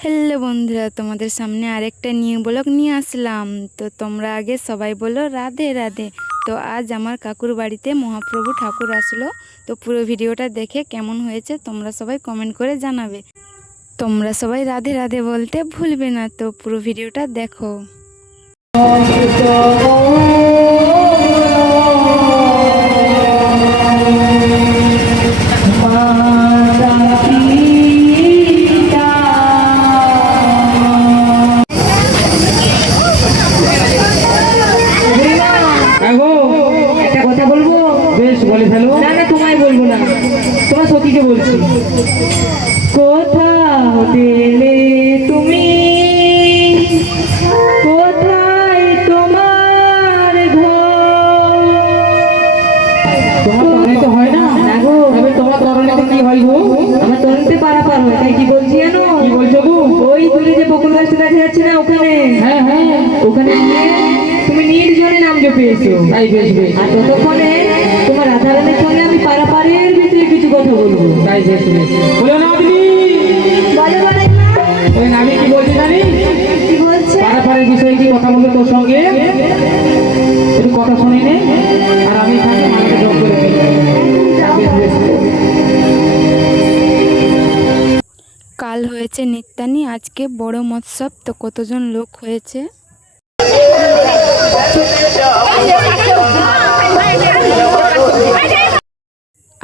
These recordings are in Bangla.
হ্যালো বন্ধুরা, তোমাদের সামনে আরেকটা নিউ ব্লগ নিয়ে আসলাম। তো তোমরা আগে সবাই বলো রাধে রাধে। তো আজ আমার কাকুর বাড়িতে মহাপ্রভু ঠাকুর আসলো। তো পুরো ভিডিওটা দেখে কেমন হয়েছে তোমরা সবাই কমেন্ট করে জানাবে। তোমরা সবাই রাধে রাধে বলতে ভুলবে না। তো পুরো ভিডিওটা দেখো। একটা কথা বলবো? বেশ, বলে ফেলো। না না, তোমায় বলবো না, তোমার সখীকে বলছি। কোথাও দিলে তুমি, কোথায় তোমার ঘর? তোমার তরণে তো হয় না। না গো, তবে তোমার তরণে তো কি হয় গো? আমার তরুণতে পারাপার হয়। তাই কি বলছি জানো? কি বলছো গো? ওই দূরে যে বকুল গাছটা দেখা যাচ্ছে না, ওখানে হ্যাঁ হ্যাঁ, ওখানে গিয়ে তুমি নির্জনে নাম জপিয়েছো। তাই বেশ বেশ, আর ততক্ষণে তোমার রাধারানীর সঙ্গে আমি পারাপারের ভিতরে কিছু কথা বলবো। তাই বেশ বেশ। বলো না দিদি, বলো বলাই মা, ওই আমি কি বলছি জানি? কি বলছে? পারাপারের বিষয়ে কি কথা বলবো তোর সঙ্গে? একটু কথা শুনি নে, আর আমি এখানে মালাটা জপ করে দিই। বেশ বেশ। কাল হয়েছে নিত্যানি, আজকে বড় মৎসব। তো কতজন লোক হয়েছে।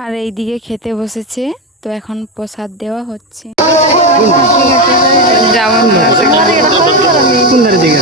আর এইদিকে খেতে বসেছে। তো এখন প্রসাদ দেওয়া হচ্ছে। কোন ধারে দিকে?